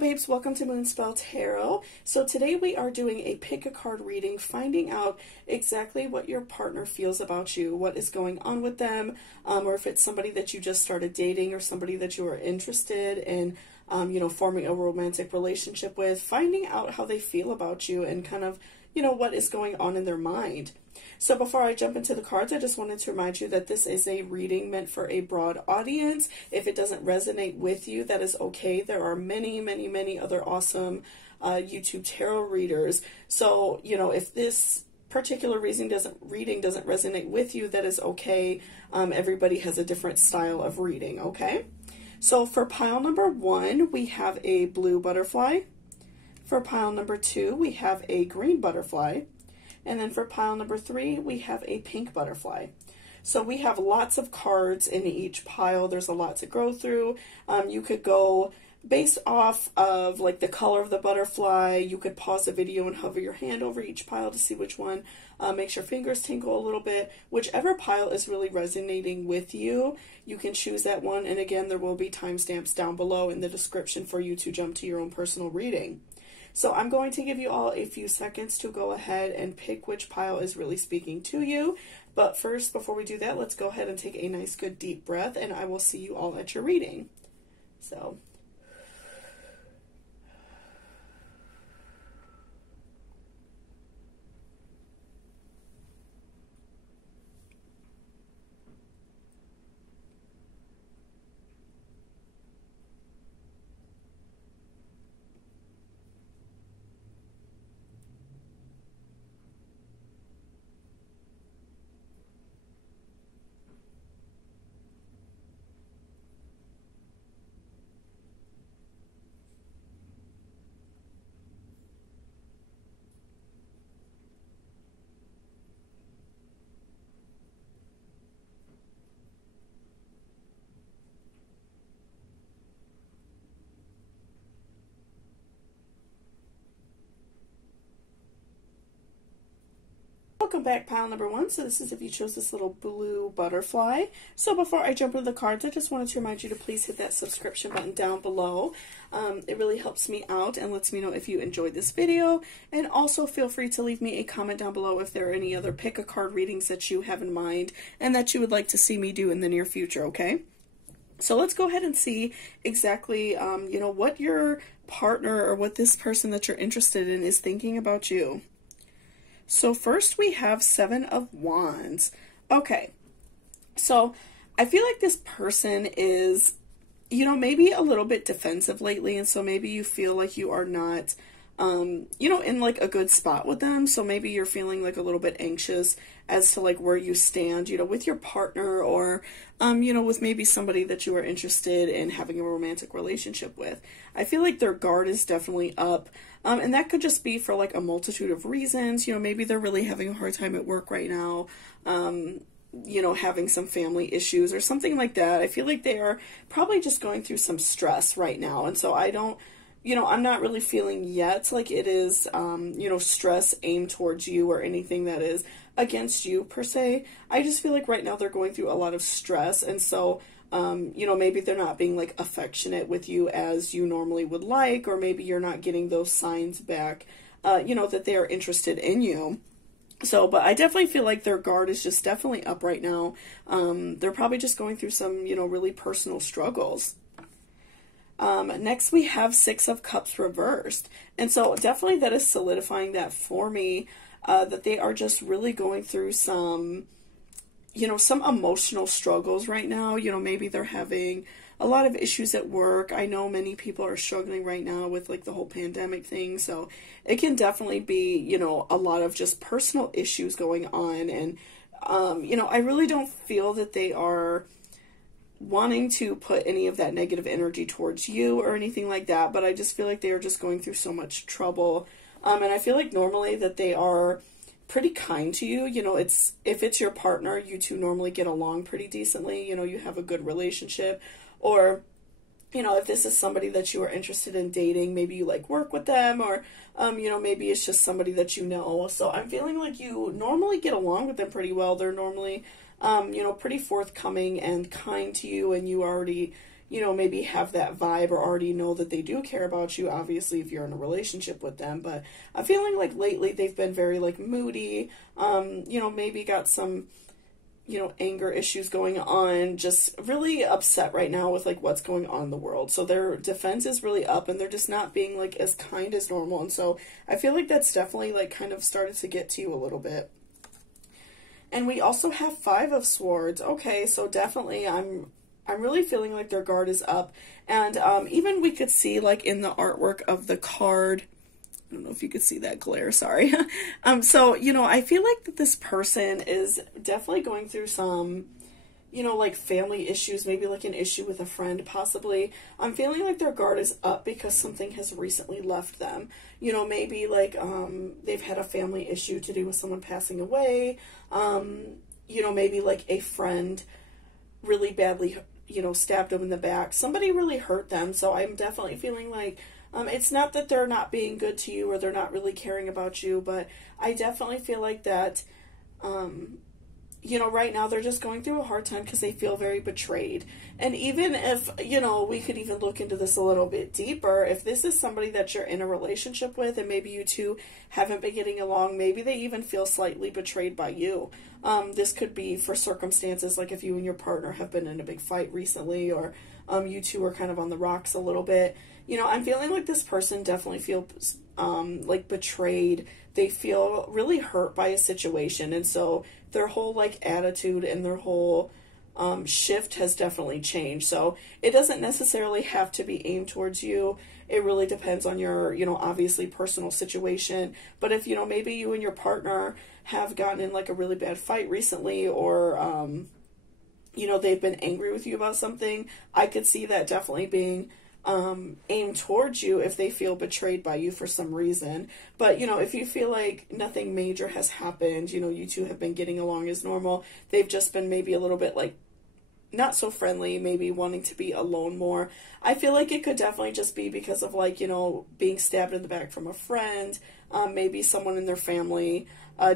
babes, welcome to Moonspell Tarot. So today we are doing a pick a card reading, finding out exactly what your partner feels about you, what is going on with them, or if it's somebody that you just started dating or somebody that you are interested in, forming a romantic relationship with, finding out how they feel about you and kind of, what is going on in their mind. So before I jump into the cards, I just wanted to remind you that this is a reading meant for a broad audience. If it doesn't resonate with you, that is okay. There are many, many, many other awesome YouTube tarot readers. So, if this particular reading doesn't resonate with you, that is okay. Everybody has a different style of reading, okay? So for pile number 1, we have a blue butterfly. For pile number 2, we have a green butterfly. And then for pile number 3, we have a pink butterfly. So we have lots of cards in each pile. There's a lot to go through. You could go based off of like the color of the butterfly. You could pause the video and hover your hand over each pile to see which one makes your fingers tingle a little bit. Whichever pile is really resonating with you, you can choose that one. And again, there will be timestamps down below in the description for you to jump to your own personal reading. So I'm going to give you all a few seconds to go ahead and pick which pile is really speaking to you. But first, before we do that, let's go ahead and take a nice, good, deep breath, and I will see you all at your reading. So... welcome back, pile number 1. So this is if you chose this little blue butterfly. So before I jump into the cards, I just wanted to remind you to please hit that subscription button down below. It really helps me out and lets me know if you enjoyed this video. And also feel free to leave me a comment down below if there are any other pick a card readings that you have in mind and that you would like to see me do in the near future, okay? So let's go ahead and see exactly, what your partner or what this person that you're interested in is thinking about you. So first we have 7 of Wands. Okay, so I feel like this person is, maybe a little bit defensive lately, and so maybe you feel like you are not, in like a good spot with them. So maybe you're feeling like a little bit anxious as to like where you stand, with your partner or, with maybe somebody that you are interested in having a romantic relationship with. I feel like their guard is definitely up. And that could just be for like a multitude of reasons. Maybe they're really having a hard time at work right now, having some family issues or something like that. I feel like they are probably just going through some stress right now. And so I don't, I'm not really feeling yet like it is, stress aimed towards you or anything that is against you per se. I just feel like right now they're going through a lot of stress. And so, maybe they're not being like affectionate with you as you normally would like, or maybe you're not getting those signs back, that they are interested in you. So, but I definitely feel like their guard is just definitely up right now. They're probably just going through some, really personal struggles. Next we have 6 of Cups reversed. And so definitely that is solidifying that for me, that they are just really going through some, some emotional struggles right now. Maybe they're having a lot of issues at work. I know many people are struggling right now with like the whole pandemic thing. So it can definitely be, a lot of just personal issues going on. And, I really don't feel that they are wanting to put any of that negative energy towards you or anything like that. But I just feel like they are just going through so much trouble. And I feel like normally that they are pretty kind to you. If it's your partner, you two normally get along pretty decently. You have a good relationship. Or, if this is somebody that you are interested in dating, maybe you like work with them, or, maybe it's just somebody that you know. So I'm feeling like you normally get along with them pretty well. They're normally, pretty forthcoming and kind to you, and you already, you know, maybe have that vibe or already know that they do care about you, obviously, if you're in a relationship with them. But I'm feeling like lately they've been very, like, moody, you know, maybe got some, you know, anger issues going on, just really upset right now with, like, what's going on in the world. So their defense is really up, and they're just not being, like, as kind as normal. And so I feel like that's definitely, like, kind of started to get to you a little bit. And we also have 5 of Swords. Okay, so definitely I'm really feeling like their guard is up. And even we could see, like, in the artwork of the card, I don't know if you could see that glare, sorry. So, you know, I feel like that this person is definitely going through some, you know, like, family issues, maybe like an issue with a friend, possibly. I'm feeling like their guard is up because something has recently left them. You know, maybe, like, they've had a family issue to do with someone passing away. You know, maybe, like, a friend really badly, you know, stabbed them in the back. Somebody really hurt them, so I'm definitely feeling like, it's not that they're not being good to you or they're not really caring about you, but I definitely feel like that, you know, right now they're just going through a hard time because they feel very betrayed. And even if, you know, we could even look into this a little bit deeper, if this is somebody that you're in a relationship with and maybe you two haven't been getting along, maybe they even feel slightly betrayed by you. This could be for circumstances like if you and your partner have been in a big fight recently, or you two are kind of on the rocks a little bit. You know, I'm feeling like this person definitely feels like betrayed. They feel really hurt by a situation, and so their whole, like, attitude and their whole shift has definitely changed. So it doesn't necessarily have to be aimed towards you. It really depends on your, you know, obviously personal situation. But if, you know, maybe you and your partner have gotten in, like, a really bad fight recently, or you know, they've been angry with you about something, I could see that definitely being aimed towards you if they feel betrayed by you for some reason. But, you know, if you feel like nothing major has happened, you know, you two have been getting along as normal, they've just been maybe a little bit, like, not so friendly, maybe wanting to be alone more, I feel like it could definitely just be because of, like, you know, being stabbed in the back from a friend, maybe someone in their family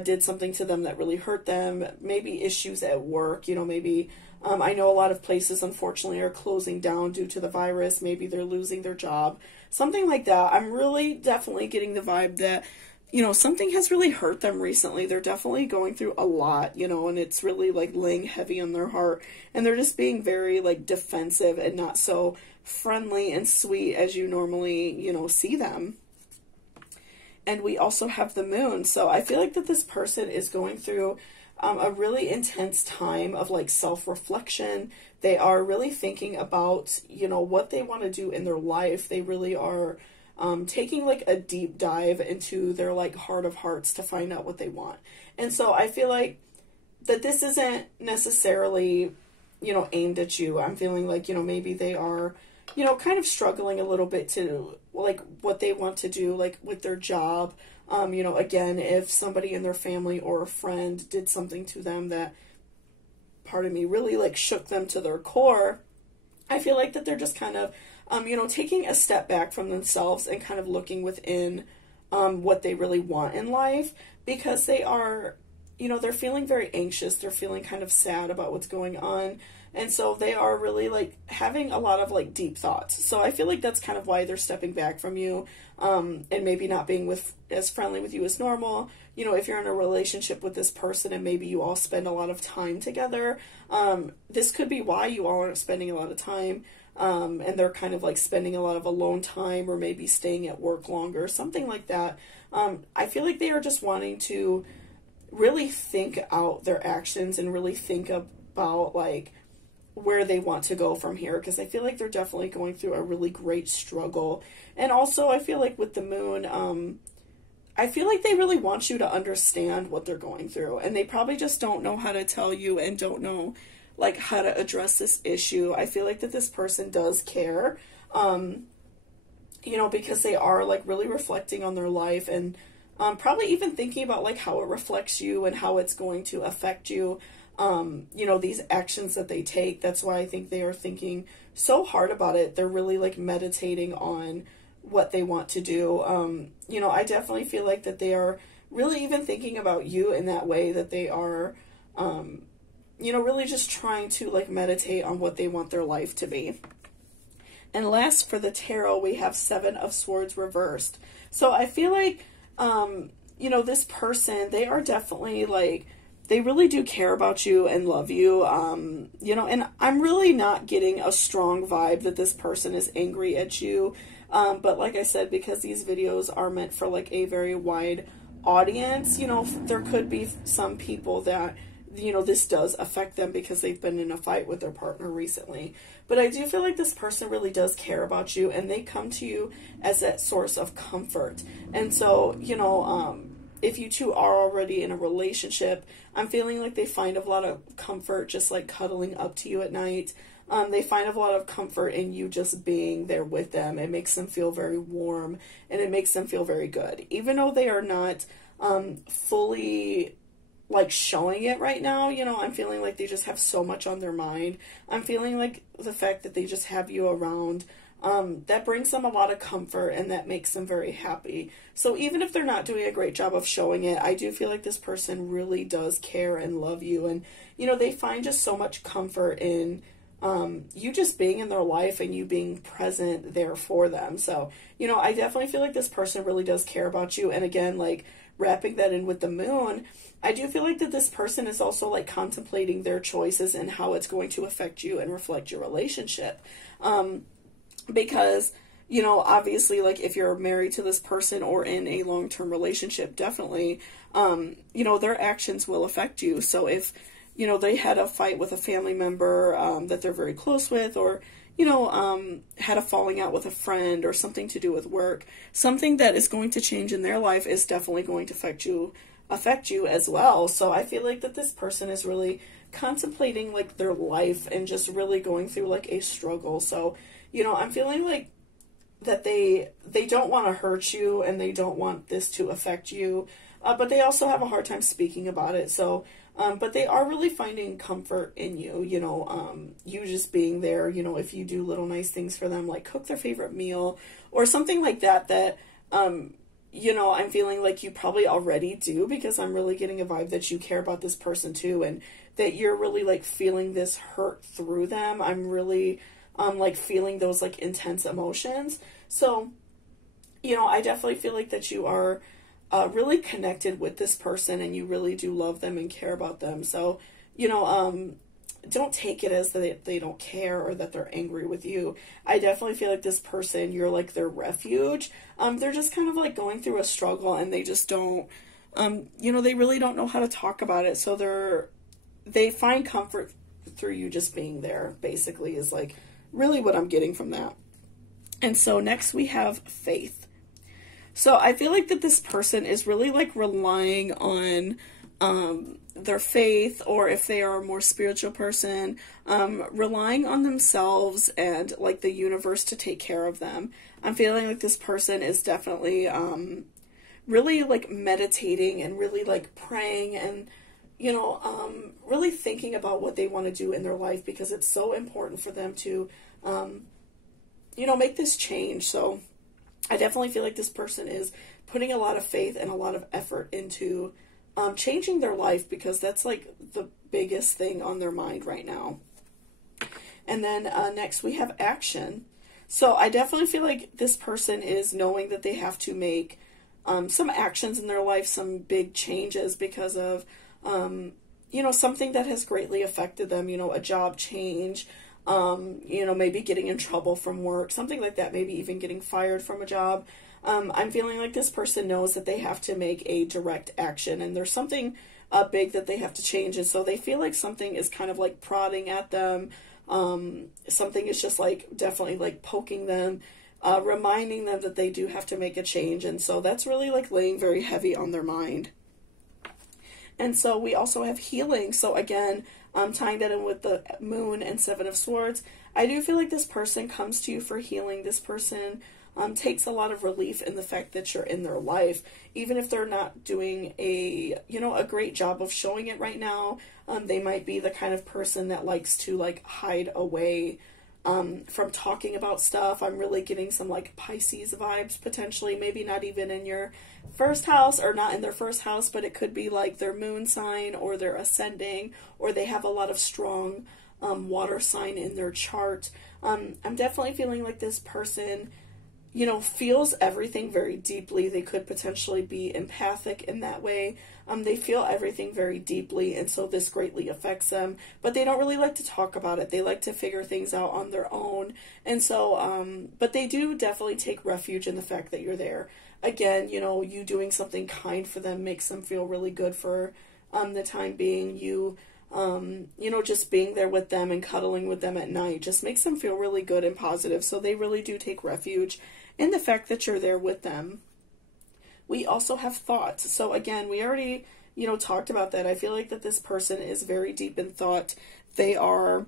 did something to them that really hurt them, maybe issues at work, you know, maybe I know a lot of places, unfortunately, are closing down due to the virus. Maybe they're losing their job. Something like that. I'm really definitely getting the vibe that, you know, something has really hurt them recently. They're definitely going through a lot, you know, and it's really, like, laying heavy on their heart. And they're just being very, like, defensive and not so friendly and sweet as you normally, you know, see them. And we also have the moon. So I feel like that this person is going through a really intense time of, like, self-reflection. They are really thinking about, you know, what they want to do in their life. They really are taking, like, a deep dive into their, like, heart of hearts to find out what they want. And so I feel like that this isn't necessarily, you know, aimed at you. I'm feeling like, you know, maybe they are, you know, kind of struggling a little bit to, like, what they want to do, like, with their job. You know, again, if somebody in their family or a friend did something to them that, pardon me, really, like, shook them to their core, I feel like that they're just kind of, you know, taking a step back from themselves and kind of looking within what they really want in life, because they are, you know, they're feeling very anxious. They're feeling kind of sad about what's going on. And so they are really, like, having a lot of, like, deep thoughts. So I feel like that's kind of why they're stepping back from you, and maybe not being as friendly with you as normal. You know, if you're in a relationship with this person and maybe you all spend a lot of time together, this could be why you all aren't spending a lot of time, and they're kind of, like, spending a lot of alone time, or maybe staying at work longer, something like that. I feel like they are just wanting to really think out their actions and really think about, like, where they want to go from here, because I feel like they're definitely going through a really great struggle. And also I feel like with the moon, I feel like they really want you to understand what they're going through, and they probably just don't know how to tell you and don't know, like, how to address this issue. I feel like that this person does care, you know, because they are, like, really reflecting on their life, and probably even thinking about, like, how it reflects you and how it's going to affect you. You know, these actions that they take. That's why I think they are thinking so hard about it. They're really, like, meditating on what they want to do. You know, I definitely feel like that they are really even thinking about you in that way, that they are, you know, really just trying to, like, meditate on what they want their life to be. And last for the tarot, we have Seven of Swords reversed. So I feel like, you know, this person, they are definitely like, they really do care about you and love you, you know, and I'm really not getting a strong vibe that this person is angry at you. But like I said, because these videos are meant for like a very wide audience, you know, there could be some people that, you know, this does affect them because they've been in a fight with their partner recently. But I do feel like this person really does care about you, and they come to you as that source of comfort. And so, you know, if you two are already in a relationship, I'm feeling like they find a lot of comfort just like cuddling up to you at night. They find a lot of comfort in you just being there with them. It makes them feel very warm, and it makes them feel very good. Even though they are not fully like showing it right now, you know, I'm feeling like they just have so much on their mind. I'm feeling like the fact that they just have you around, that brings them a lot of comfort, and that makes them very happy. So even if they're not doing a great job of showing it, I do feel like this person really does care and love you. And, you know, they find just so much comfort in you just being in their life and you being present there for them. So, you know, I definitely feel like this person really does care about you. And again, like wrapping that in with the moon, I do feel like that this person is also like contemplating their choices and how it's going to affect you and reflect your relationship. Because, you know, obviously, like if you're married to this person or in a long-term relationship, definitely, you know, their actions will affect you. So if, you know, they had a fight with a family member that they're very close with, or, you know, had a falling out with a friend or something to do with work, something that is going to change in their life is definitely going to affect you as well. So I feel like that this person is really contemplating like their life and just really going through like a struggle. So, you know, I'm feeling like that they don't want to hurt you, and they don't want this to affect you, but they also have a hard time speaking about it. So, but they are really finding comfort in you, you know, you just being there, you know, if you do little nice things for them, like cook their favorite meal or something like that, that, you know, I'm feeling like you probably already do, because I'm really getting a vibe that you care about this person too, and that you're really like feeling this hurt through them. I'm really like feeling those like intense emotions. So, you know, I definitely feel like that you are really connected with this person, and you really do love them and care about them. So, you know, don't take it as that they don't care or that they're angry with you. I definitely feel like this person, you're like their refuge. They're just kind of like going through a struggle, and they just don't, you know, they really don't know how to talk about it. So they find comfort through you just being there, basically, is like really what I'm getting from that. And so next we have faith. So I feel like that this person is really like relying on their faith, or if they are a more spiritual person, relying on themselves and like the universe to take care of them. I'm feeling like this person is definitely really like meditating and really like praying, and, you know, really thinking about what they want to do in their life, because it's so important for them to, you know, make this change. So I definitely feel like this person is putting a lot of faith and a lot of effort into changing their life, because that's like the biggest thing on their mind right now. And then next we have action. So I definitely feel like this person is knowing that they have to make some actions in their life, some big changes, because of, you know, something that has greatly affected them, you know, a job change, you know, maybe getting in trouble from work, something like that, maybe even getting fired from a job. I'm feeling like this person knows that they have to make a direct action, and there's something big that they have to change, and so they feel like something is kind of like prodding at them. Something is just like definitely like poking them, reminding them that they do have to make a change, and so that's really like laying very heavy on their mind. And so we also have healing. So again, tying that in with the moon and Seven of Swords, I do feel like this person comes to you for healing. This person takes a lot of relief in the fact that you're in their life, even if they're not doing a, you know, a great job of showing it right now. They might be the kind of person that likes to like hide away from talking about stuff. I'm really getting some like Pisces vibes potentially, maybe not even in your first house, or not in their first house, but it could be like their moon sign or their ascending, or they have a lot of strong water sign in their chart. I'm definitely feeling like this person, you know, feels everything very deeply. They could potentially be empathic in that way. They feel everything very deeply, and so this greatly affects them, but they don't really like to talk about it. They like to figure things out on their own, and so, but they do definitely take refuge in the fact that you're there. Again, you know, you doing something kind for them makes them feel really good for the time being. You know, just being there with them and cuddling with them at night just makes them feel really good and positive, so they really do take refuge in the fact that you're there with them. We also have thoughts. So again, we already, you know, talked about that. I feel like that this person is very deep in thought. They are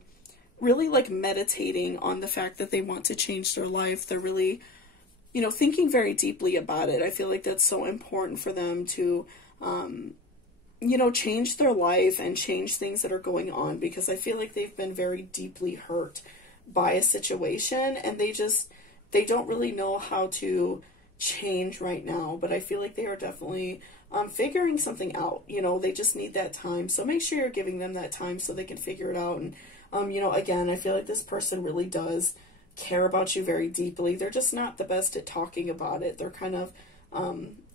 really like meditating on the fact that they want to change their life. They're really, you know, thinking very deeply about it. I feel like that's so important for them to, you know, change their life and change things that are going on, because I feel like they've been very deeply hurt by a situation, and they don't really know how to change right now, but I feel like they are definitely figuring something out. You know, they just need that time, so make sure you're giving them that time so they can figure it out. And you know, again, I feel like this person really does care about you very deeply. They're just not the best at talking about it. They're kind of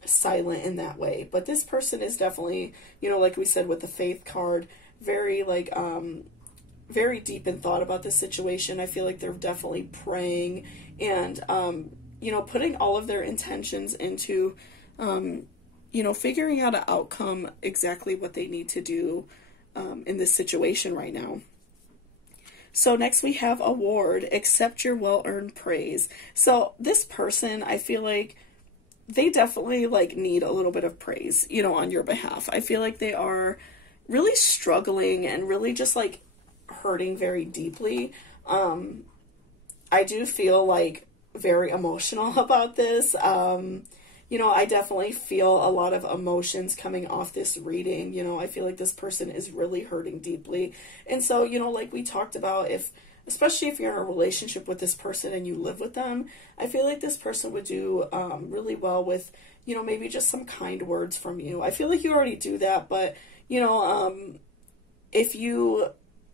silent in that way, but this person is definitely, you know, like we said with the Faith card, very like very deep in thought about this situation. I feel like they're definitely praying and you know, putting all of their intentions into, you know, figuring out an outcome, exactly what they need to do in this situation right now. So next we have award, accept your well-earned praise. So this person, I feel like they definitely like need a little bit of praise, you know, on your behalf. I feel like they are really struggling and really just like hurting very deeply. I do feel like very emotional about this. You know, I definitely feel a lot of emotions coming off this reading. You know, I feel like this person is really hurting deeply. And so, you know, like we talked about, especially if you're in a relationship with this person and you live with them, I feel like this person would do really well with, you know, maybe just some kind words from you. I feel like you already do that, but, you know, if you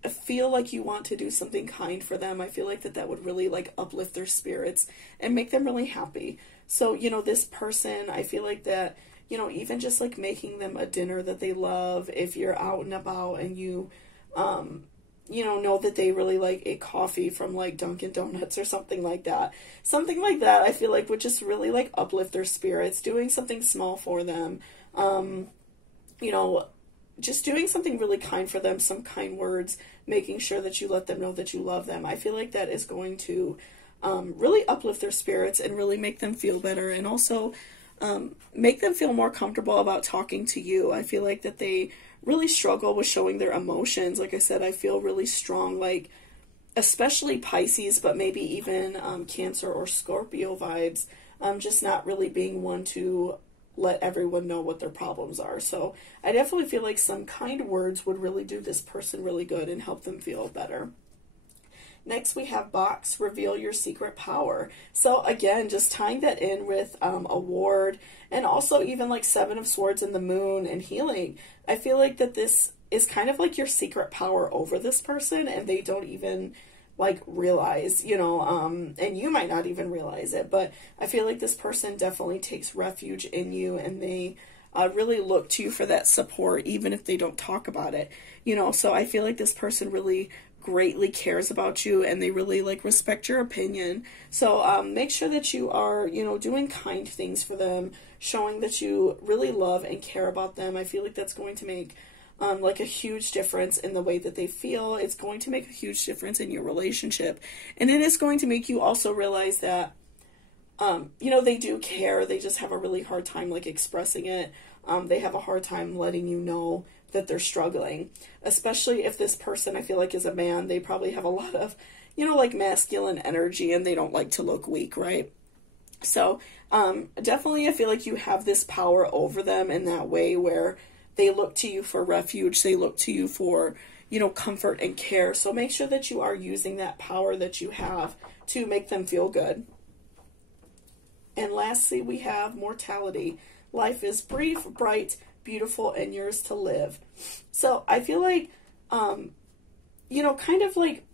feel like you want to do something kind for them, I feel like that would really like uplift their spirits and make them really happy. So, you know, this person, I feel like that, you know, even just like making them a dinner that they love, if you're out and about and you know that they really like a coffee from like Dunkin' Donuts or something like that. Something like that, I feel like would just really like uplift their spirits, doing something small for them, you know, just doing something really kind for them, some kind words, making sure that you let them know that you love them. I feel like that is going to really uplift their spirits and really make them feel better, and also make them feel more comfortable about talking to you. I feel like that they really struggle with showing their emotions. Like I said, I feel really strong, like especially Pisces, but maybe even Cancer or Scorpio vibes, just not really being one to let everyone know what their problems are. So I definitely feel like some kind words would really do this person really good and help them feel better. Next we have box, reveal your secret power. So again, just tying that in with award, and also even like Seven of Swords and the Moon and healing. I feel like that this is kind of like your secret power over this person, and they don't even like realize, you know, and you might not even realize it, but I feel like this person definitely takes refuge in you, and they really look to you for that support, even if they don't talk about it, you know. So I feel like this person really greatly cares about you, and they really like respect your opinion. So make sure that you are, you know, doing kind things for them, showing that you really love and care about them. I feel like that's going to make like a huge difference in the way that they feel. It's going to make a huge difference in your relationship, and it is going to make you also realize that you know, they do care. They just have a really hard time like expressing it. They have a hard time letting you know that they're struggling, especially if this person, I feel like, is a man. They probably have a lot of, you know, like masculine energy, and they don't like to look weak, right? So definitely I feel like you have this power over them in that way, where they look to you for refuge. They look to you for, you know, comfort and care. So make sure that you are using that power that you have to make them feel good. And lastly, we have mortality. Life is brief, bright, beautiful, and yours to live. So I feel like, you know, kind of like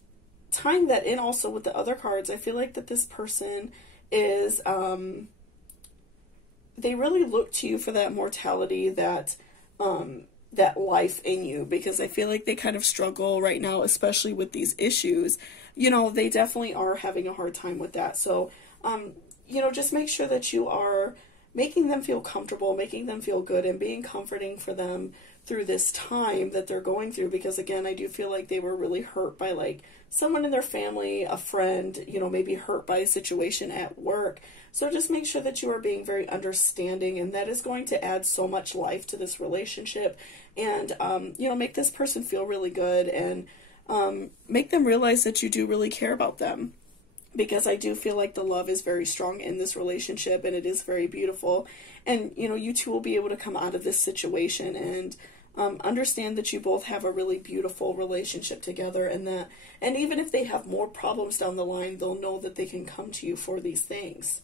tying that in also with the other cards, I feel like that this person is, they really look to you for that mortality, that life in you, because I feel like they kind of struggle right now, especially with these issues. You know, they definitely are having a hard time with that. So, you know, just make sure that you are making them feel comfortable, making them feel good, and being comforting for them through this time that they're going through, because again, I do feel like they were really hurt by like someone in their family, a friend, you know, maybe hurt by a situation at work. So just make sure that you are being very understanding, and that is going to add so much life to this relationship, and you know, make this person feel really good, and make them realize that you do really care about them. Because I do feel like the love is very strong in this relationship, and it is very beautiful. And, you know, you two will be able to come out of this situation and understand that you both have a really beautiful relationship together, and that, and even if they have more problems down the line, they'll know that they can come to you for these things.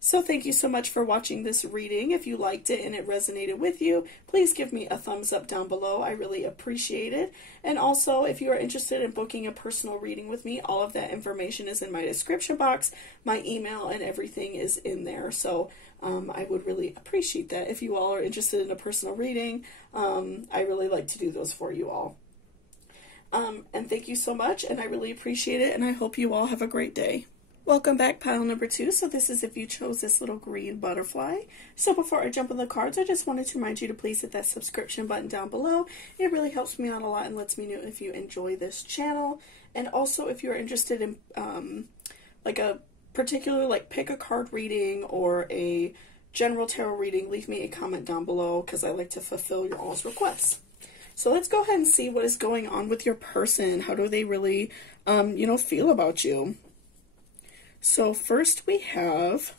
So thank you so much for watching this reading. If you liked it and it resonated with you, please give me a thumbs up down below. I really appreciate it. And also, if you are interested in booking a personal reading with me, all of that information is in my description box. My email and everything is in there. So I would really appreciate that. If you all are interested in a personal reading, I really like to do those for you all. And thank you so much, and I really appreciate it, and I hope you all have a great day. Welcome back, pile number 2. So this is if you chose this little green butterfly. So before I jump on the cards, I just wanted to remind you to please hit that subscription button down below. It really helps me out a lot and lets me know if you enjoy this channel. And also, if you're interested in like a particular like pick a card reading or a general tarot reading, leave me a comment down below, because I like to fulfill your all's requests. So let's go ahead and see what is going on with your person. How do they really you know, feel about you? So first we have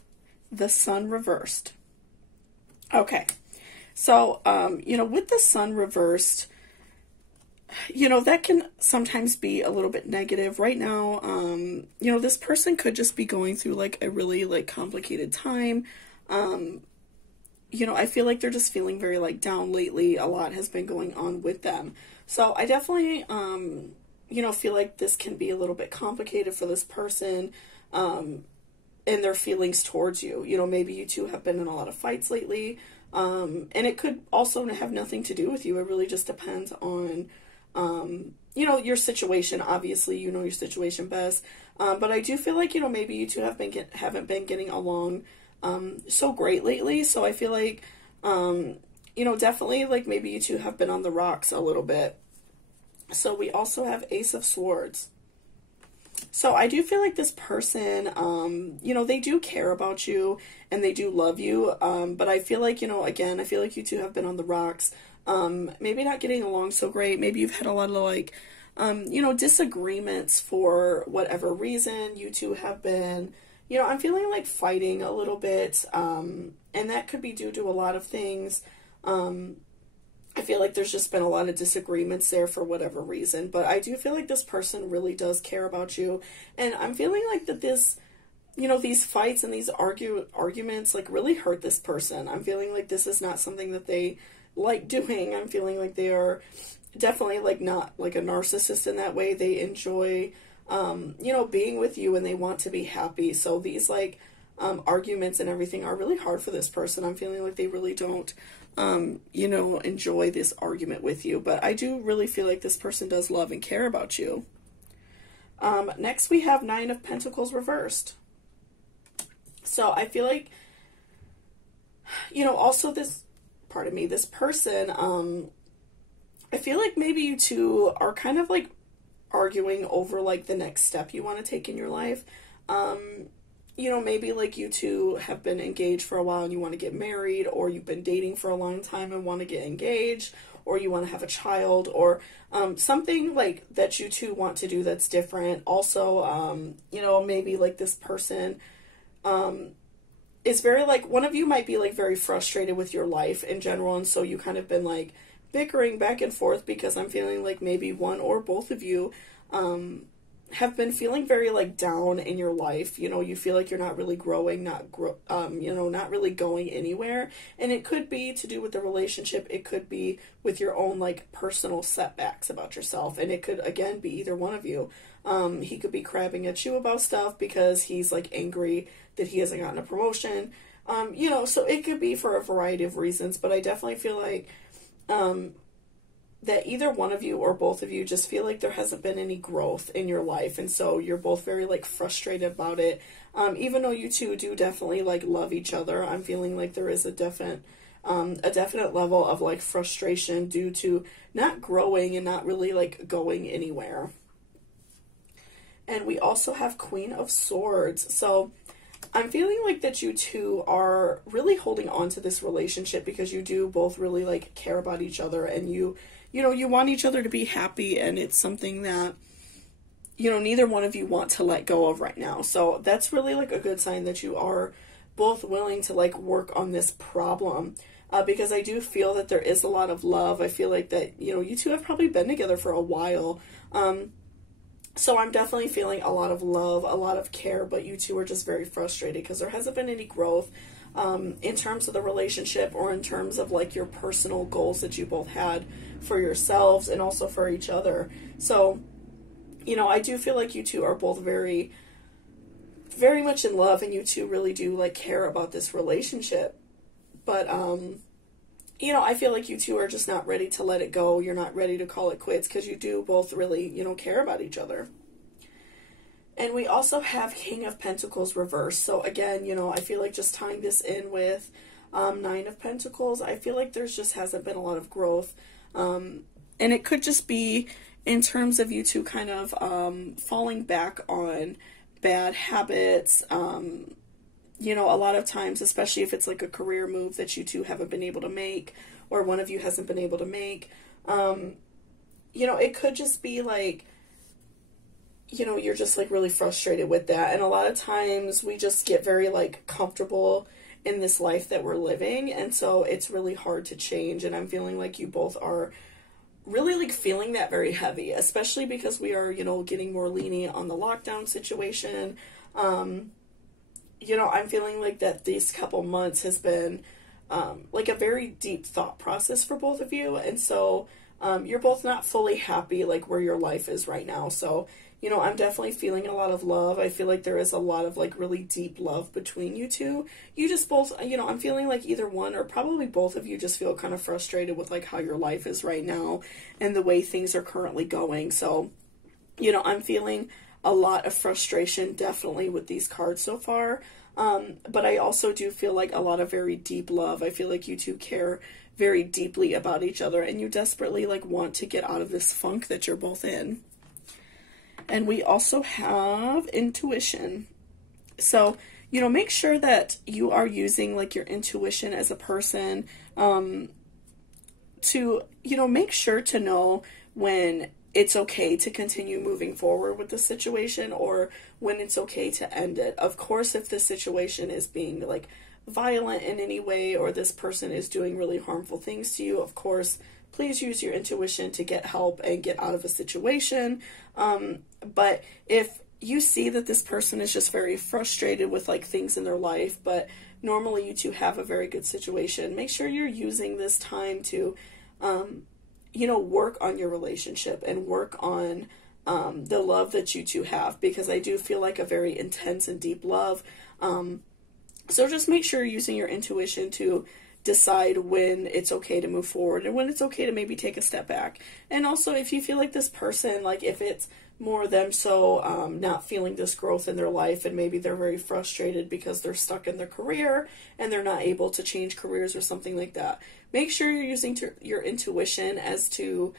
the Sun reversed. Okay, so, you know, with the Sun reversed, you know, that can sometimes be a little bit negative. Right now, you know, this person could just be going through like a really like complicated time. You know, I feel like they're just feeling very like down lately. A lot has been going on with them. So I definitely, you know, feel like this can be a little bit complicated for this person. And their feelings towards you. You know, maybe you two have been in a lot of fights lately, and it could also have nothing to do with you. It really just depends on, you know, your situation. Obviously, you know your situation best, but I do feel like, you know, maybe you two haven't been getting along so great lately. So I feel like, you know, definitely like maybe you two have been on the rocks a little bit. So we also have Ace of Swords. So I do feel like this person, you know, they do care about you and they do love you, but I feel like, you know, again, I feel like you two have been on the rocks, maybe not getting along so great. Maybe you've had a lot of like, you know, disagreements for whatever reason. You two have been, you know, I'm feeling like fighting a little bit, and that could be due to a lot of things. I feel like there's just been a lot of disagreements there for whatever reason, but I do feel like this person really does care about you, and I'm feeling like that this, you know, these fights and these arguments like really hurt this person. I'm feeling like this is not something that they like doing. I'm feeling like they are definitely like not like a narcissist in that way. They enjoy, you know, being with you, and they want to be happy. So these like arguments and everything are really hard for this person. I'm feeling like they really don't you know, enjoy this argument with you, but I do really feel like this person does love and care about you. Next we have Nine of Pentacles reversed. So I feel like, you know, also this, pardon me, this person, I feel like maybe you two are kind of like arguing over like the next step you want to take in your life. You know, maybe like you two have been engaged for a while and you want to get married, or you've been dating for a long time and want to get engaged, or you want to have a child, or something like that you two want to do that's different. Also, you know, maybe like this person is very like, one of you might be like very frustrated with your life in general, and so you kind of been like bickering back and forth, because I'm feeling like maybe one or both of you have been feeling very like down in your life. You know, you feel like you're not really growing, not really going anywhere. And it could be to do with the relationship. It could be with your own like personal setbacks about yourself. And it could, again, be either one of you. He could be crabbing at you about stuff because he's like angry that he hasn't gotten a promotion. You know, so it could be for a variety of reasons, but I definitely feel like, that either one of you or both of you just feel like there hasn't been any growth in your life. And so you're both very like frustrated about it. Even though you two do definitely like love each other, I'm feeling like there is a definite level of like frustration due to not growing and not really like going anywhere. And we also have Queen of Swords. So I'm feeling like that you two are really holding on to this relationship because you do both really like care about each other, and you know, you want each other to be happy, and it's something that, you know, neither one of you want to let go of right now. So that's really like a good sign that you are both willing to like work on this problem, because I do feel that there is a lot of love. I feel like that, you know, you two have probably been together for a while. So I'm definitely feeling a lot of love, a lot of care, but you two are just very frustrated because there hasn't been any growth in terms of the relationship or in terms of like your personal goals that you both had for yourselves and also for each other. So, you know, I do feel like you two are both very, very much in love, and you two really do like care about this relationship. But, you know, I feel like you two are just not ready to let it go. You're not ready to call it quits because you do both really, you know, care about each other. And we also have King of Pentacles reversed. So again, you know, I feel like just tying this in with Nine of Pentacles, I feel like there's just hasn't been a lot of growth. And it could just be in terms of you two kind of falling back on bad habits. You know, a lot of times, especially if it's like a career move that you two haven't been able to make, or one of you hasn't been able to make, you know, it could just be like, you know, you're just like really frustrated with that. And a lot of times we just get very like comfortable in this life that we're living, and so it's really hard to change. And I'm feeling like you both are really like feeling that very heavy, especially because we are, you know, getting more lenient on the lockdown situation. You know, I'm feeling like that these couple months has been like a very deep thought process for both of you, and so you're both not fully happy like where your life is right now. So, you know, I'm definitely feeling a lot of love. I feel like there is a lot of like really deep love between you two. You just both, you know, I'm feeling like either one or probably both of you just feel kind of frustrated with like how your life is right now and the way things are currently going. So, you know, I'm feeling a lot of frustration definitely with these cards so far. But I also do feel like a lot of very deep love. I feel like you two care very deeply about each other, and you desperately like want to get out of this funk that you're both in. And we also have intuition. So, you know, make sure that you are using like your intuition as a person to, you know, make sure to know when it's okay to continue moving forward with the situation or when it's okay to end it. Of course, if the situation is being like violent in any way or this person is doing really harmful things to you, of course, please use your intuition to get help and get out of a situation. But if you see that this person is just very frustrated with like things in their life, but normally you two have a very good situation, make sure you're using this time to, you know, work on your relationship and work on the love that you two have, because I do feel like a very intense and deep love. So just make sure you're using your intuition to decide when it's okay to move forward and when it's okay to maybe take a step back. And also, if you feel like this person, like if it's more them so not feeling this growth in their life, and maybe they're very frustrated because they're stuck in their career and they're not able to change careers or something like that, make sure you're using your intuition as to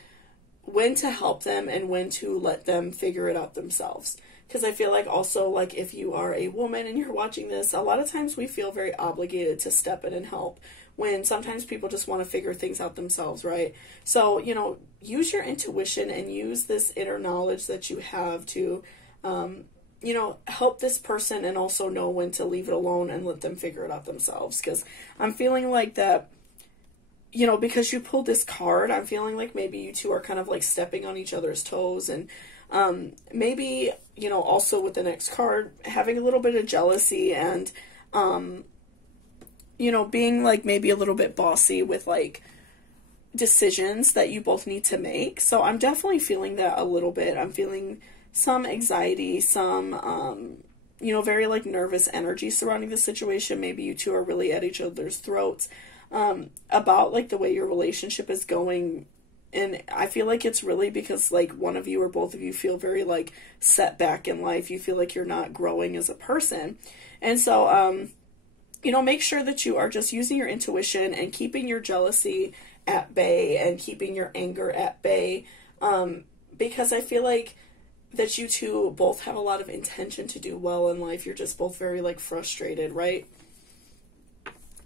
when to help them and when to let them figure it out themselves. Because I feel like also, like if you are a woman and you're watching this, a lot of times we feel very obligated to step in and help, when sometimes people just want to figure things out themselves, right? So, you know, use your intuition and use this inner knowledge that you have to, you know, help this person, and also know when to leave it alone and let them figure it out themselves. Because I'm feeling like that, you know, because you pulled this card, I'm feeling like maybe you two are kind of like stepping on each other's toes, and Maybe, you know, also with the next card, having a little bit of jealousy and, you know, being like maybe a little bit bossy with like decisions that you both need to make. So I'm definitely feeling that a little bit. I'm feeling some anxiety, some, you know, very like nervous energy surrounding the situation. Maybe you two are really at each other's throats, about like the way your relationship is going. And I feel like it's really because like one of you or both of you feel very like set back in life. You feel like you're not growing as a person. And so, you know, make sure that you are just using your intuition and keeping your jealousy at bay and keeping your anger at bay, because I feel like that you two both have a lot of intention to do well in life. You're just both very like frustrated, right?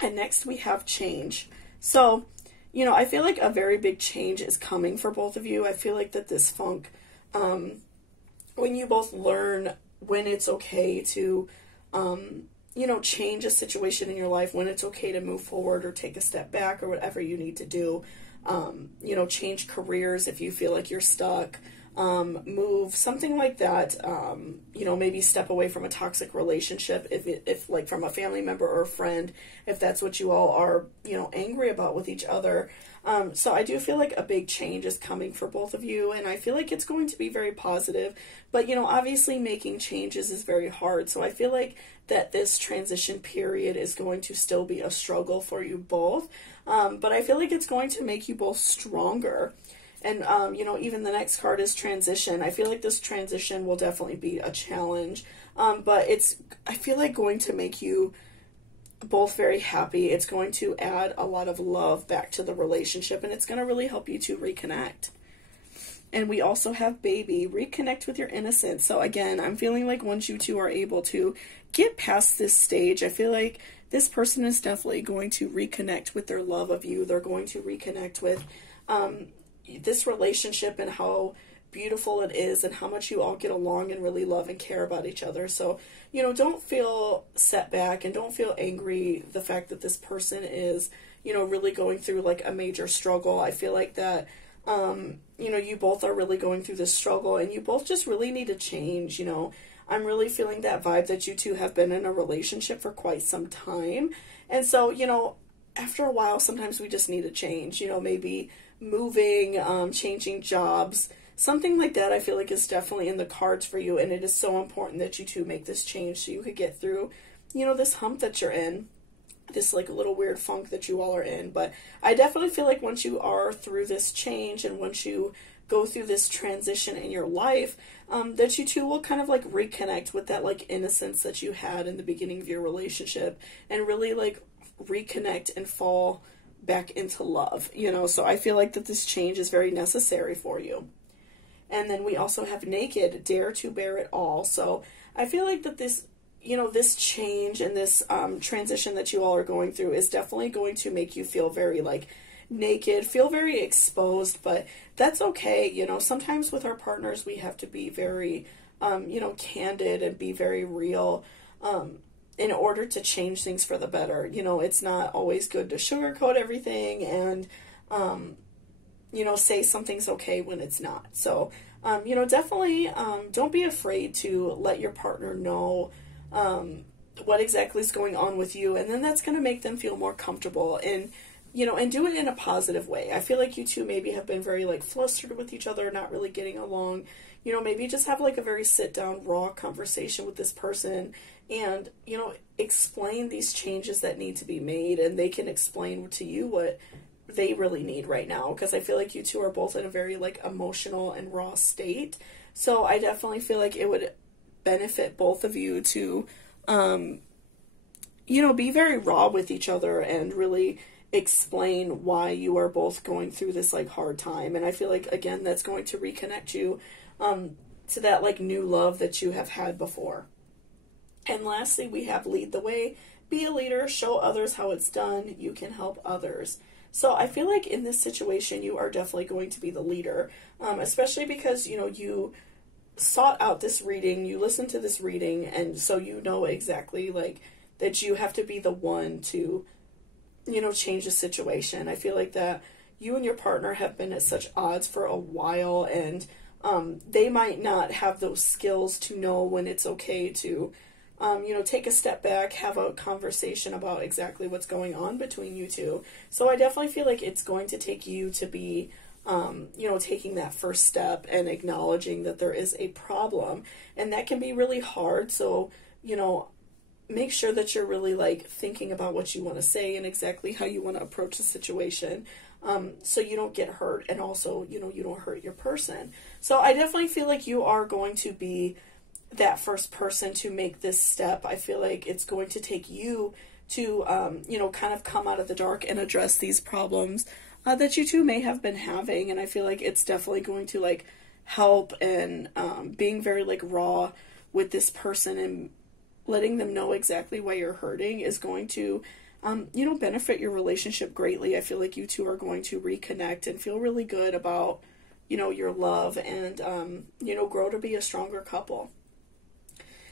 And next we have change. So, you know, I feel like a very big change is coming for both of you. I feel like that this funk, when you both learn when it's okay to, you know, change a situation in your life, when it's okay to move forward or take a step back or whatever you need to do, you know, change careers if you feel like you're stuck, move, something like that, you know, maybe step away from a toxic relationship if like from a family member or a friend, if that's what you all are, you know, angry about with each other. So I do feel like a big change is coming for both of you, and I feel like it's going to be very positive, but, you know, obviously making changes is very hard. So I feel like that this transition period is going to still be a struggle for you both, but I feel like it's going to make you both stronger. And, you know, even the next card is transition. I feel like this transition will definitely be a challenge, but it's, I feel like, going to make you both very happy. It's going to add a lot of love back to the relationship, and it's going to really help you to reconnect. And we also have baby, reconnect with your innocence. So again, I'm feeling like once you two are able to get past this stage, I feel like this person is definitely going to reconnect with their love of you. They're going to reconnect with this relationship and how beautiful it is and how much you all get along and really love and care about each other. So, you know, don't feel set back and don't feel angry the fact that this person is, you know, really going through like a major struggle. I feel like that, you know, you both are really going through this struggle and you both just really need to change. You know, I'm really feeling that vibe that you two have been in a relationship for quite some time. And so, you know, after a while, sometimes we just need to change, you know, maybe moving, changing jobs, something like that. I feel like is definitely in the cards for you, and it is so important that you two make this change so you could get through, you know, this hump that you're in, this like little weird funk that you all are in. But I definitely feel like once you are through this change and once you go through this transition in your life, that you two will kind of like reconnect with that like innocence that you had in the beginning of your relationship and really like reconnect and fall back into love, you know. So I feel like that this change is very necessary for you. And then we also have naked, dare to bear it all. So I feel like that this, you know, this change and this transition that you all are going through is definitely going to make you feel very like naked, feel very exposed, but that's okay. You know, sometimes with our partners we have to be very you know, candid and be very real in order to change things for the better. You know, it's not always good to sugarcoat everything and you know, say something's okay when it's not. So you know, definitely don't be afraid to let your partner know what exactly is going on with you, and then that's going to make them feel more comfortable, and you know, and do it in a positive way. I feel like you two maybe have been very like flustered with each other, not really getting along. You know, maybe just have like a very sit down, raw conversation with this person and, you know, explain these changes that need to be made, and they can explain to you what they really need right now, because I feel like you two are both in a very like emotional and raw state. So I definitely feel like it would benefit both of you to you know, be very raw with each other and really explain why you are both going through this like hard time. And I feel like, again, that's going to reconnect you to that like new love that you have had before. And lastly, we have lead the way, be a leader, show others how it's done, you can help others. So I feel like in this situation, you are definitely going to be the leader, especially because, you know, you sought out this reading, you listened to this reading, and so you know exactly like that you have to be the one to, you know, change the situation. I feel like that you and your partner have been at such odds for a while, and they might not have those skills to know when it's okay to, you know, take a step back, have a conversation about exactly what's going on between you two. So I definitely feel like it's going to take you to be, you know, taking that first step and acknowledging that there is a problem. And that can be really hard. So, you know, make sure that you're really like thinking about what you want to say and exactly how you want to approach the situation, so you don't get hurt, and also, you know, you don't hurt your person. So I definitely feel like you are going to be that first person to make this step. I feel like it's going to take you to, you know, kind of come out of the dark and address these problems that you two may have been having. And I feel like it's definitely going to like help, and being very like raw with this person and letting them know exactly why you're hurting is going to, you know, benefit your relationship greatly. I feel like you two are going to reconnect and feel really good about, you know, your love, and, you know, grow to be a stronger couple.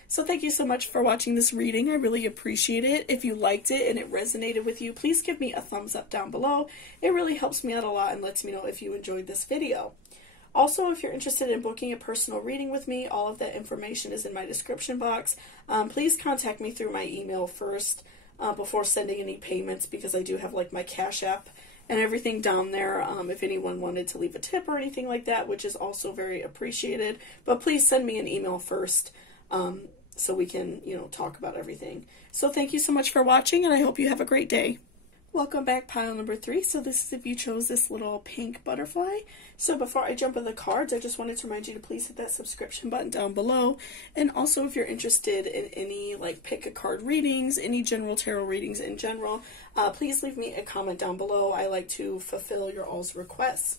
So thank you so much for watching this reading. I really appreciate it. If you liked it and it resonated with you, please give me a thumbs up down below. It really helps me out a lot and lets me know if you enjoyed this video. Also, if you're interested in booking a personal reading with me, all of that information is in my description box. Please contact me through my email first before sending any payments, because I do have like my Cashapp and everything down there, if anyone wanted to leave a tip or anything like that, which is also very appreciated. But please send me an email first, so we can, you know, talk about everything. So thank you so much for watching, and I hope you have a great day. Welcome back, pile number 3. So this is if you chose this little pink butterfly. So before I jump into the cards, I just wanted to remind you to please hit that subscription button down below. And also, if you're interested in any like pick a card readings, any general tarot readings in general, please leave me a comment down below. I like to fulfill your all's requests.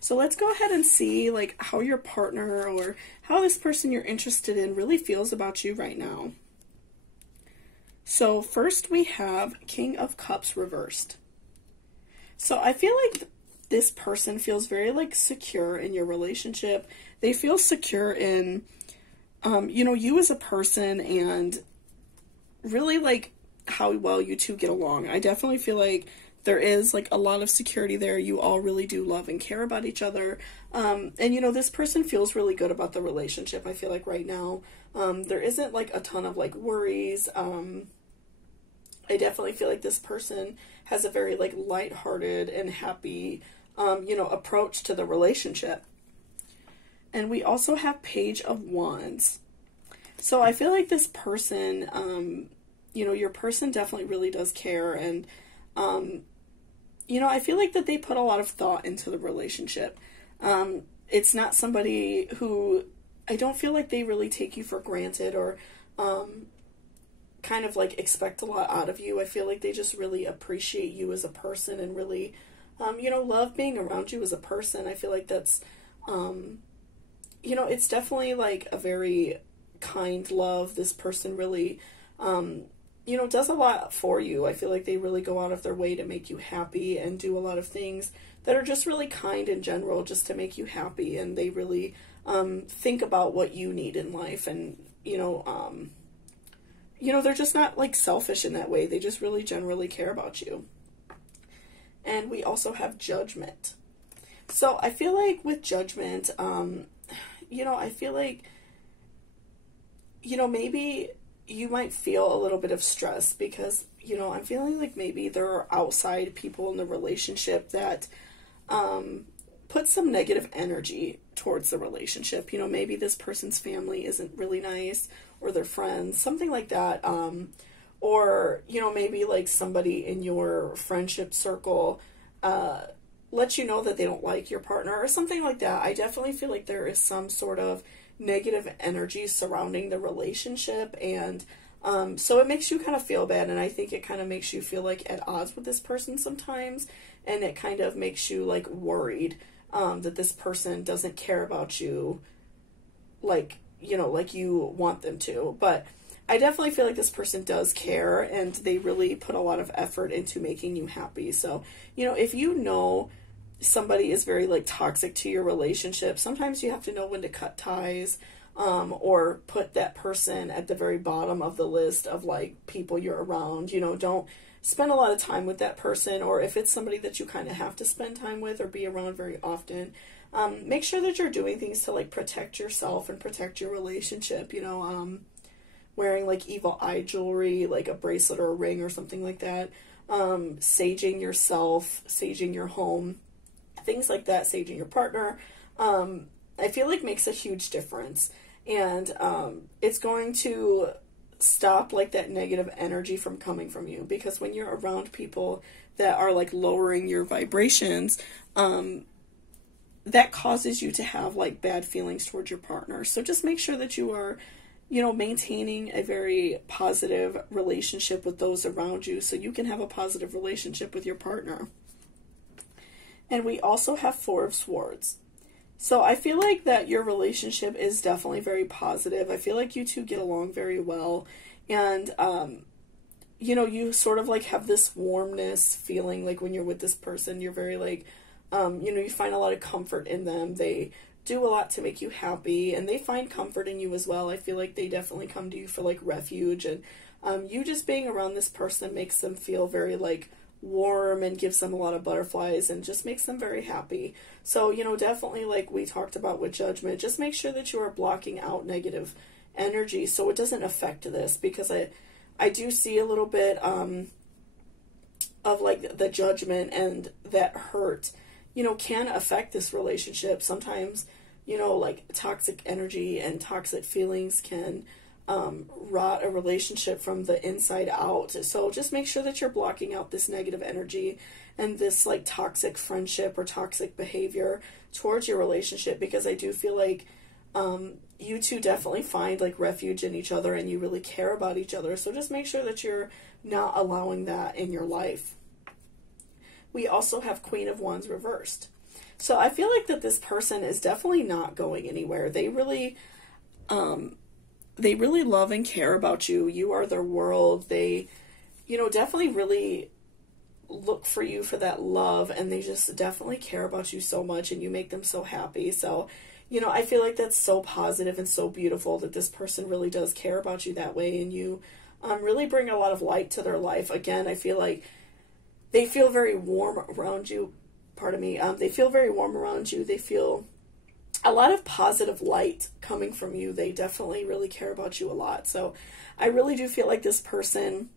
So let's go ahead and see like how your partner, or how this person you're interested in, really feels about you right now. So first we have King of Cups reversed. So I feel like this person feels very like secure in your relationship. They feel secure in, you know, you as a person, and really like how well you two get along. I definitely feel like there is like a lot of security there. You all really do love and care about each other. And you know, this person feels really good about the relationship. I feel like right now, there isn't like a ton of like worries. I definitely feel like this person has a very like lighthearted and happy, you know, approach to the relationship. And we also have Page of Wands. So I feel like this person, you know, your person definitely really does care. And, you know, I feel like that they put a lot of thought into the relationship. It's not somebody who, I don't feel like they really take you for granted, or, kind of like expect a lot out of you. I feel like they just really appreciate you as a person, and really, you know, love being around you as a person. I feel like that's, you know, it's definitely like a very kind love. This person really, you know, does a lot for you. I feel like they really go out of their way to make you happy, and do a lot of things that are just really kind in general, just to make you happy. And they really, think about what you need in life, and, you know, they're just not like selfish in that way. They just really generally care about you. And we also have Judgment. So I feel like with Judgment, you know, I feel like, you know, maybe you might feel a little bit of stress, because, you know, I'm feeling like maybe there are outside people in the relationship that, put some negative energy towards the relationship. You know, maybe this person's family isn't really nice, or their friends, something like that. Or, you know, maybe like somebody in your friendship circle lets you know that they don't like your partner, or something like that. I definitely feel like there is some sort of negative energy surrounding the relationship, and so it makes you kind of feel bad. And I think it kind of makes you feel like at odds with this person sometimes, and it kind of makes you like worried that this person doesn't care about you like, you know, like you want them to. But I definitely feel like this person does care, and they really put a lot of effort into making you happy. So, you know, if you know somebody is very like toxic to your relationship, sometimes you have to know when to cut ties, or put that person at the very bottom of the list of like people you're around. You know, don't spend a lot of time with that person, or if it's somebody that you kind of have to spend time with or be around very often, make sure that you're doing things to like protect yourself and protect your relationship, you know, wearing like evil eye jewelry, like a bracelet or a ring or something like that, saging yourself, saging your home, things like that, saging your partner, I feel like makes a huge difference. And it's going to stop like that negative energy from coming from you, because when you're around people that are like lowering your vibrations, that causes you to have like bad feelings towards your partner. So just make sure that you are, you know, maintaining a very positive relationship with those around you so you can have a positive relationship with your partner. And we also have Four of Swords. So I feel like that your relationship is definitely very positive. I feel like you two get along very well. And, you know, you sort of like have this warmness feeling like when you're with this person, you're very like, you know, you find a lot of comfort in them. They do a lot to make you happy, and they find comfort in you as well. I feel like they definitely come to you for like refuge, and you just being around this person makes them feel very like warm and gives them a lot of butterflies and just makes them very happy. So, you know, definitely like we talked about with Judgment, just make sure that you are blocking out negative energy so it doesn't affect this, because I do see a little bit of like the Judgment and that hurt, you know, can affect this relationship. Sometimes, you know, like toxic energy and toxic feelings can rot a relationship from the inside out. So just make sure that you're blocking out this negative energy and this like toxic friendship or toxic behavior towards your relationship, because I do feel like you two definitely find like refuge in each other and you really care about each other. So just make sure that you're not allowing that in your life. We also have Queen of Wands reversed. So I feel like that this person is definitely not going anywhere. They really love and care about you. You are their world. They, you know, definitely really look for you for that love, and they just definitely care about you so much, and you make them so happy. So, you know, I feel like that's so positive and so beautiful that this person really does care about you that way, and you really bring a lot of light to their life. Again, I feel like they feel very warm around you. Pardon me. They feel very warm around you. They feel a lot of positive light coming from you. They definitely really care about you a lot. So I really do feel like this person,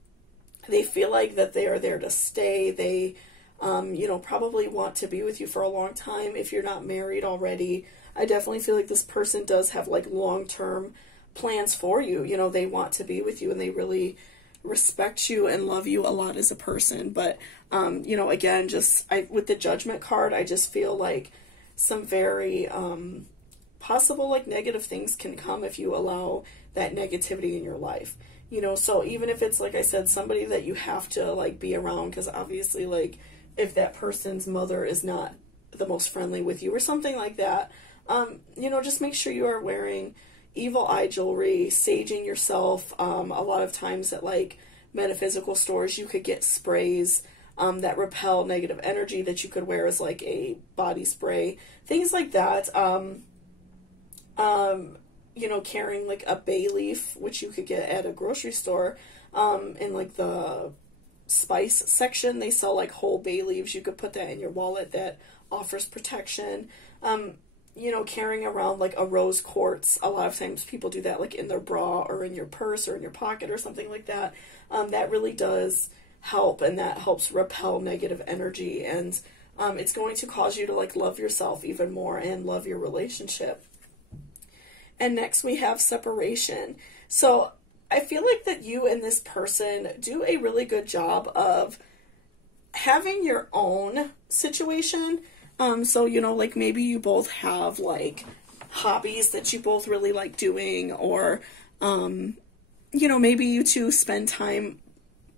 they feel like that they are there to stay. They, you know, probably want to be with you for a long time. If you're not married already, I definitely feel like this person does have like long-term plans for you. You know, they want to be with you, and they really respect you and love you a lot as a person. But, you know, again, just with the Judgment card, I just feel like some very possible like negative things can come if you allow that negativity in your life. You know, so even if it's, like I said, somebody that you have to like be around, because obviously like if that person's mother is not the most friendly with you or something like that, you know, just make sure you are wearing evil eye jewelry, saging yourself. A lot of times at like metaphysical stores you could get sprays that repel negative energy that you could wear as like a body spray, things like that. You know, carrying like a bay leaf, which you could get at a grocery store, in like the spice section, they sell like whole bay leaves. You could put that in your wallet. That offers protection. You know, carrying around like a rose quartz. A lot of times people do that like in their bra or in your purse or in your pocket or something like that. That really does help, and that helps repel negative energy, and it's going to cause you to like love yourself even more and love your relationship. And next we have separation. So I feel like that you and this person do a really good job of having your own situation. So, you know, like maybe you both have like hobbies that you both really like doing, or, you know, maybe you two spend time,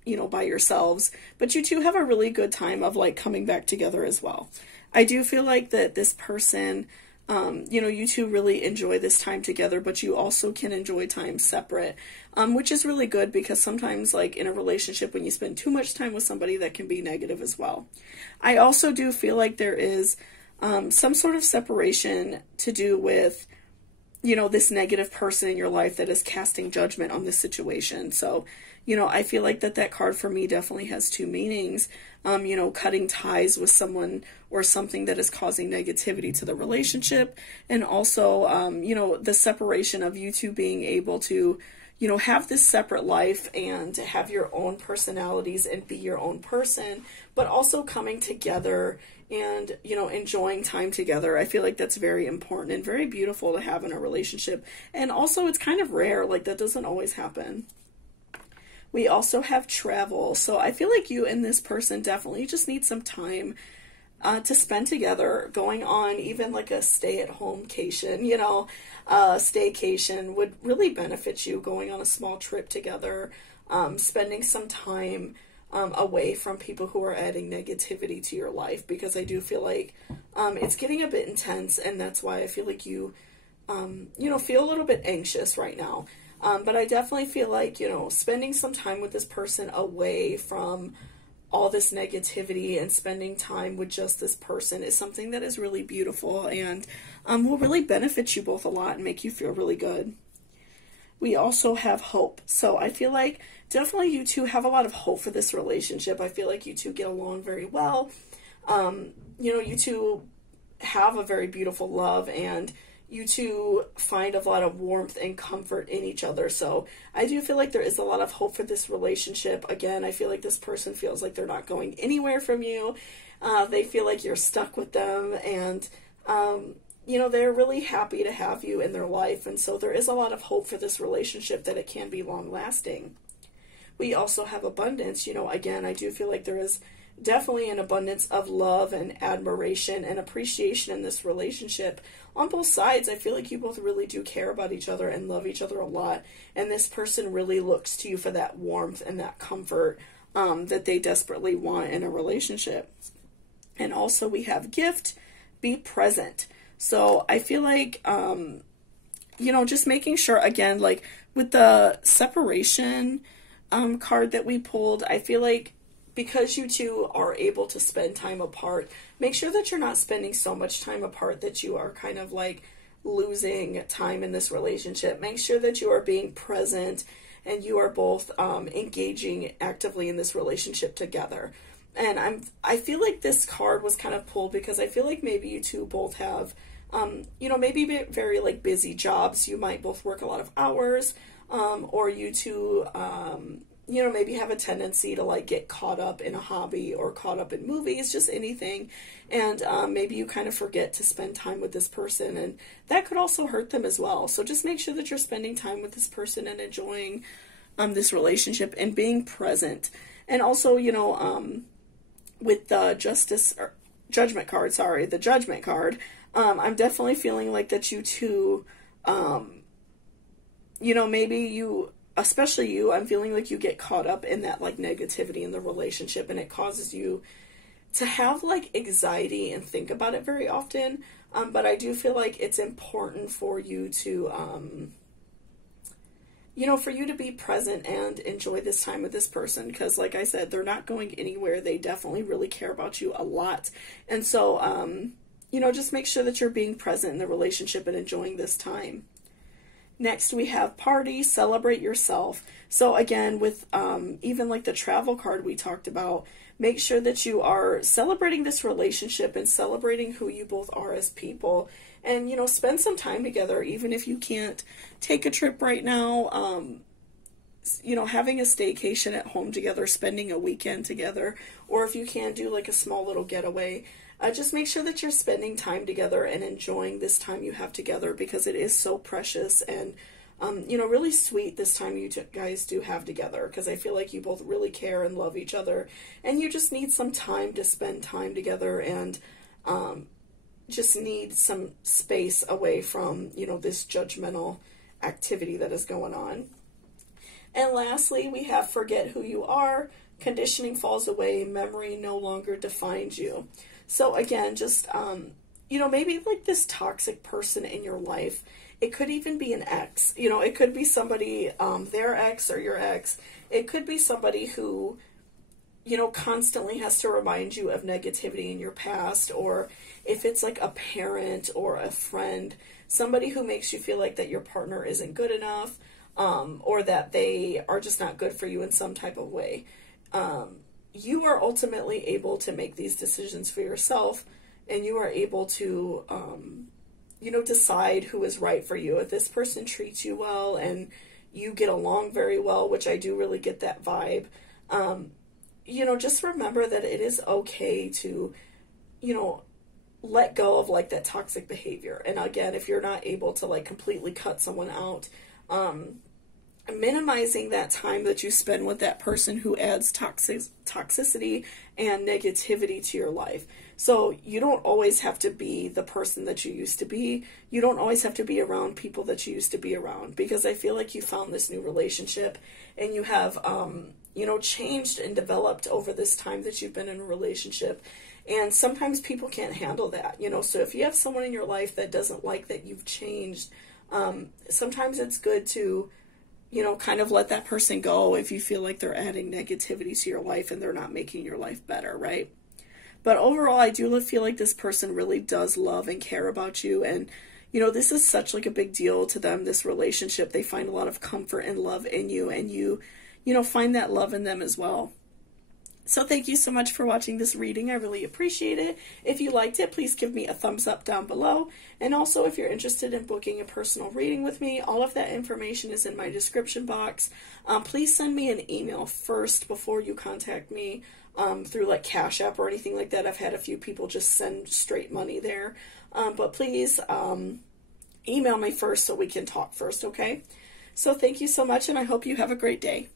you know, by yourselves, but you two have a really good time of like coming back together as well. I do feel like that this person, you know, you two really enjoy this time together, but you also can enjoy time separate, which is really good, because sometimes like in a relationship, when you spend too much time with somebody, that can be negative as well. I also do feel like there is some sort of separation to do with, you know, this negative person in your life that is casting judgment on this situation. So, you know, I feel like that card for me definitely has two meanings. You know, cutting ties with someone or something that is causing negativity to the relationship, and also, you know, the separation of you two being able to, you know, have this separate life and to have your own personalities and be your own person, but also coming together and, you know, enjoying time together. I feel like that's very important and very beautiful to have in a relationship. And also it's kind of rare, like that doesn't always happen. We also have travel. So I feel like you and this person definitely just need some time to spend together, going on even like a stay-at-home-cation, you know, staycation would really benefit you, going on a small trip together, spending some time away from people who are adding negativity to your life, because I do feel like it's getting a bit intense, and that's why I feel like you, you know, feel a little bit anxious right now. But I definitely feel like, you know, spending some time with this person away from all this negativity and spending time with just this person is something that is really beautiful and will really benefit you both a lot and make you feel really good. We also have hope. So I feel like definitely you two have a lot of hope for this relationship. I feel like you two get along very well. You know, you two have a very beautiful love, and you two find a lot of warmth and comfort in each other. So I do feel like there is a lot of hope for this relationship. Again, I feel like this person feels like they're not going anywhere from you. They feel like you're stuck with them, and you know, they're really happy to have you in their life. And so there is a lot of hope for this relationship, that it can be long lasting. We also have abundance. You know, again, I do feel like there is definitely an abundance of love and admiration and appreciation in this relationship. On both sides, I feel like you both really do care about each other and love each other a lot, and this person really looks to you for that warmth and that comfort that they desperately want in a relationship. And also we have gift, be present. So I feel like, you know, just making sure, again, like with the separation card that we pulled, I feel like because you two are able to spend time apart, make sure that you're not spending so much time apart that you are kind of like losing time in this relationship. Make sure that you are being present and you are both engaging actively in this relationship together. And I feel like this card was kind of pulled because I feel like maybe you two both have, you know, maybe very like busy jobs. You might both work a lot of hours, or you two, you know, maybe have a tendency to like get caught up in a hobby or caught up in movies, just anything. And maybe you kind of forget to spend time with this person, and that could also hurt them as well. So just make sure that you're spending time with this person and enjoying this relationship and being present. And also, you know, with the judgment card, the judgment card, I'm definitely feeling like that you two, you know, maybe you, especially you, I'm feeling like you get caught up in that like negativity in the relationship, and it causes you to have like anxiety and think about it very often. But I do feel like it's important for you to, you know, for you to be present and enjoy this time with this person, because like I said, they're not going anywhere. They definitely really care about you a lot. And so, you know, just make sure that you're being present in the relationship and enjoying this time. Next, we have party, celebrate yourself. So again, with even like the travel card we talked about, make sure that you are celebrating this relationship and celebrating who you both are as people. And, you know, spend some time together, even if you can't take a trip right now. You know, having a staycation at home together, spending a weekend together, or if you can do like a small little getaway. Just make sure that you're spending time together and enjoying this time you have together, because it is so precious and, you know, really sweet this time you guys do have together, because I feel like you both really care and love each other, and you just need some time to spend time together and just need some space away from, you know, this judgmental activity that is going on. And lastly, we have forget who you are, conditioning falls away, memory no longer defines you. So again, just, you know, maybe like this toxic person in your life, it could even be an ex, you know, it could be somebody, their ex or your ex. It could be somebody who, you know, constantly has to remind you of negativity in your past, or if it's like a parent or a friend, somebody who makes you feel like that your partner isn't good enough. or that they are just not good for you in some type of way. You are ultimately able to make these decisions for yourself, and you are able to, decide who is right for you. If this person treats you well and you get along very well, which I do really get that vibe, just remember that it is okay to, let go of like that toxic behavior. And again, if you're not able to like completely cut someone out, minimizing that time that you spend with that person who adds toxicity and negativity to your life. So you don't always have to be the person that you used to be. You don't always have to be around people that you used to be around, because I feel like you found this new relationship and you have, changed and developed over this time that you've been in a relationship. And sometimes people can't handle that, so if you have someone in your life that doesn't like that you've changed, sometimes it's good to, kind of let that person go if you feel like they're adding negativity to your life and they're not making your life better, right? But overall, I do feel like this person really does love and care about you. And, this is such like a big deal to them, this relationship. They find a lot of comfort and love in you, and you find that love in them as well. So thank you so much for watching this reading. I really appreciate it. If you liked it, please give me a thumbs up down below. And also, if you're interested in booking a personal reading with me, all of that information is in my description box. Please send me an email first before you contact me through like Cashapp or anything like that. I've had a few people just send straight money there. But please email me first so we can talk first, okay? So thank you so much, and I hope you have a great day.